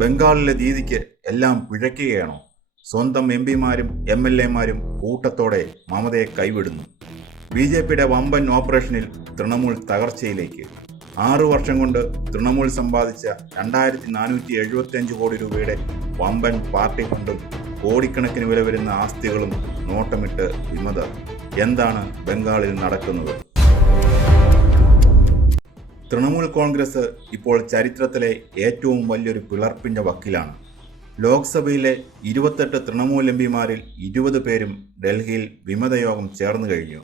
ബംഗാളിലെ ദീദിക്ക് എല്ലാം പിഴയ്ക്കുകയാണോ? സ്വന്തം എംപിമാരും MLA മാരും കൂട്ടത്തോടെ മമതയെ കൈവിടുന്നു. BJPയുടെ വമ്പൻ ഓപ്പറേഷനിൽ തൃണമൂൽ തകർച്ചയിലേക്ക്. 6 വർഷം കൊണ്ട് തൃണമൂൽ സമ്പാദിച്ച 2475 കോടി രൂപയുടെ വമ്പൻ പാർട്ടി ഫണ്ടും കോടിക്കണക്കിന് വില വരുന്ന ആസ്തികളും നോട്ടമിട്ട് വിമതർ. എന്താണ് ബംഗാളിൽ നടക്കുന്നത്? തൃണമൂൽ കോൺഗ്രസ് ഇപ്പോൾ ചരിത്രത്തിലെ ഏറ്റവും വലിയൊരു പിളർപ്പിൻ്റെ വക്കിലാണ്. ലോക്സഭയിലെ 28 തൃണമൂൽ MPമാരിൽ 20 പേരും ഡൽഹിയിൽ വിമതയോഗം ചേർന്നു കഴിഞ്ഞു.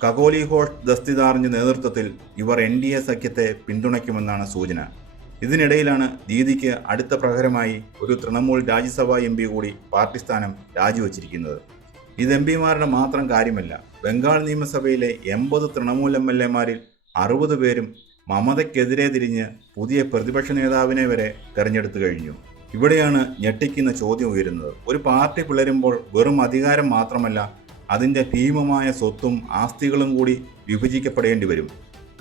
കകോലി ഘോഷ് ദസ്തിദാറിന്റെ നേതൃത്വത്തിൽ ഇവർ NDA സഖ്യത്തെ പിന്തുണയ്ക്കുമെന്നാണ് സൂചന. ഇതിനിടയിലാണ് ദീദിക്ക് അടുത്ത പ്രഹരമായി ഒരു തൃണമൂൽ രാജ്യസഭാ MP കൂടി പാർട്ടി സ്ഥാനം രാജിവച്ചിരിക്കുന്നത്. ഇത് MPമാരുടെ മാത്രം കാര്യമല്ല. ബംഗാൾ നിയമസഭയിലെ 80 തൃണമൂൽ MLA മാരിൽ 60 പേരും മമതയ്ക്കെതിരെ തിരിഞ്ഞ് പുതിയ പ്രതിപക്ഷ നേതാവിനെ വരെ തെരഞ്ഞെടുത്തു കഴിഞ്ഞു. ഇവിടെയാണ് ഞെട്ടിക്കുന്ന ചോദ്യം ഉയരുന്നത്. ഒരു പാർട്ടി പിളരുമ്പോൾ വെറും അധികാരം മാത്രമല്ല, അതിൻ്റെ ഭീമമായ സ്വത്തും ആസ്തികളും കൂടി വിഭജിക്കപ്പെടേണ്ടി വരും.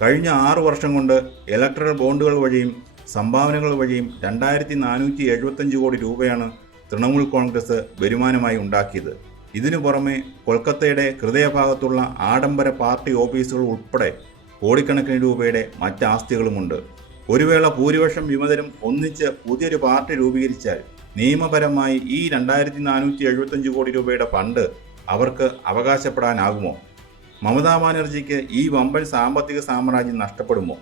കഴിഞ്ഞ 6 വർഷം കൊണ്ട് ഇലക്ട്രൽ ബോണ്ടുകൾ വഴിയും സംഭാവനകൾ വഴിയും 2475 കോടി രൂപയാണ് തൃണമൂൽ കോൺഗ്രസ് വരുമാനമായി ഉണ്ടാക്കിയത്. ഇതിനു പുറമെ കൊൽക്കത്തയുടെ ഹൃദയഭാഗത്തുള്ള ആഡംബര പാർട്ടി ഓഫീസുകൾ ഉൾപ്പെടെ കോടിക്കണക്കിന് രൂപയുടെ മറ്റ് ആസ്തികളുമുണ്ട്. ഒരു വേള ഭൂരിപക്ഷം വിമതരും ഒന്നിച്ച് പുതിയൊരു പാർട്ടി രൂപീകരിച്ചാൽ നിയമപരമായി ഈ 2475 കോടി രൂപയുടെ ഫണ്ട് അവർക്ക് അവകാശപ്പെടാനാകുമോ? മമതാ ബാനർജിക്ക് ഈ വമ്പൻ സാമ്പത്തിക സാമ്രാജ്യം നഷ്ടപ്പെടുമോ?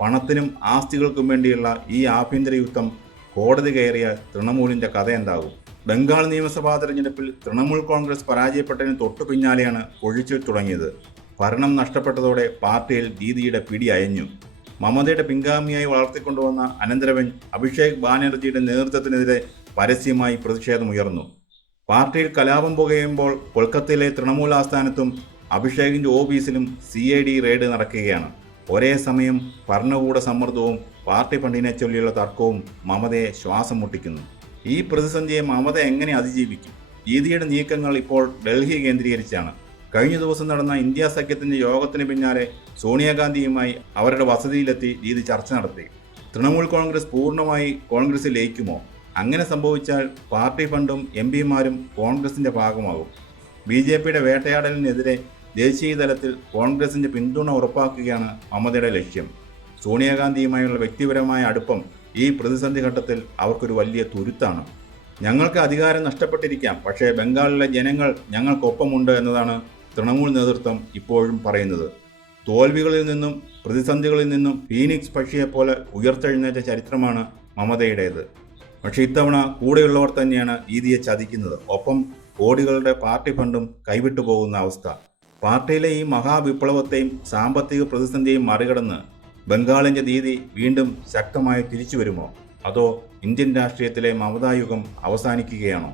പണത്തിനും ആസ്തികൾക്കും വേണ്ടിയുള്ള ഈ ആഭ്യന്തര യുദ്ധം കോടതി കയറിയ തൃണമൂലിൻ്റെ കഥ എന്താകും? ബംഗാൾ നിയമസഭാ തെരഞ്ഞെടുപ്പിൽ തൃണമൂൽ കോൺഗ്രസ് പരാജയപ്പെട്ടതിന് തൊട്ടു പിന്നാലെയാണ് കൊഴിച്ചിൽ തുടങ്ങിയത്. ഭരണം നഷ്ടപ്പെട്ടതോടെ പാർട്ടിയിൽ ദീദിയുടെ പിടി അയഞ്ഞു. മമതയുടെ പിൻഗാമിയായി വളർത്തിക്കൊണ്ടുവന്ന അനന്തരവൻ അഭിഷേക് ബാനർജിയുടെ നേതൃത്വത്തിനെതിരെ പരസ്യമായി പ്രതിഷേധമുയർന്നു. പാർട്ടിയിൽ കലാപം പുകയുമ്പോൾ കൊൽക്കത്തയിലെ തൃണമൂൽ ആസ്ഥാനത്തും അഭിഷേകിൻ്റെ ഓഫീസിലും CID റെയ്ഡ് നടക്കുകയാണ്. ഒരേ സമയം ഭരണകൂട സമ്മർദ്ദവും പാർട്ടി ഫണ്ടിനെ ചൊല്ലിയുള്ള തർക്കവും മമതയെ ശ്വാസം മുട്ടിക്കുന്നു. ഈ പ്രതിസന്ധിയെ മമത എങ്ങനെ അതിജീവിക്കും? ദീദിയുടെ നീക്കങ്ങൾ ഇപ്പോൾ ഡൽഹി കേന്ദ്രീകരിച്ചാണ്. കഴിഞ്ഞ ദിവസം നടന്ന ഇന്ത്യ സഖ്യത്തിൻ്റെ യോഗത്തിന് പിന്നാലെ സോണിയാഗാന്ധിയുമായി അവരുടെ വസതിയിലെത്തി ദീദി ചർച്ച നടത്തി. തൃണമൂൽ കോൺഗ്രസ് പൂർണ്ണമായി കോൺഗ്രസിൽ ലയിക്കുമോ? അങ്ങനെ സംഭവിച്ചാൽ പാർട്ടി ഫണ്ടും MPമാരും കോൺഗ്രസിൻ്റെ ഭാഗമാകും. BJPയുടെ വേട്ടയാടലിനെതിരെ ദേശീയ തലത്തിൽ കോൺഗ്രസിൻ്റെ പിന്തുണ ഉറപ്പാക്കുകയാണ് മമതയുടെ ലക്ഷ്യം. സോണിയാഗാന്ധിയുമായുള്ള വ്യക്തിപരമായ അടുപ്പം ഈ പ്രതിസന്ധി ഘട്ടത്തിൽ അവർക്കൊരു വലിയ തുരുത്താണ്. ഞങ്ങൾക്ക് അധികാരം നഷ്ടപ്പെട്ടിരിക്കാം, പക്ഷേ ബംഗാളിലെ ജനങ്ങൾ ഞങ്ങൾക്കൊപ്പമുണ്ട് എന്നതാണ് തൃണമൂൽ നേതൃത്വം ഇപ്പോഴും പറയുന്നത്. തോൽവികളിൽ നിന്നും പ്രതിസന്ധികളിൽ നിന്നും ഫീനിക്സ് പക്ഷിയെപ്പോലെ ഉയർത്തെഴുന്നേറ്റ ചരിത്രമാണ് മമതയുടേത്. പക്ഷേ ഇത്തവണ കൂടെയുള്ളവർ തന്നെയാണ് ദീദിയെ ചതിക്കുന്നത്. ഒപ്പം കോടികളുടെ പാർട്ടി ഫണ്ടും കൈവിട്ടു പോകുന്ന അവസ്ഥ. പാർട്ടിയിലെ ഈ മഹാവിപ്ലവത്തെയും സാമ്പത്തിക പ്രതിസന്ധിയെയും മറികടന്ന് ബംഗാളിൻ്റെ ദീദി വീണ്ടും ശക്തമായി തിരിച്ചു വരുമോ? അതോ ഇന്ത്യൻ രാഷ്ട്രീയത്തിലെ മമതായുഗം അവസാനിക്കുകയാണോ?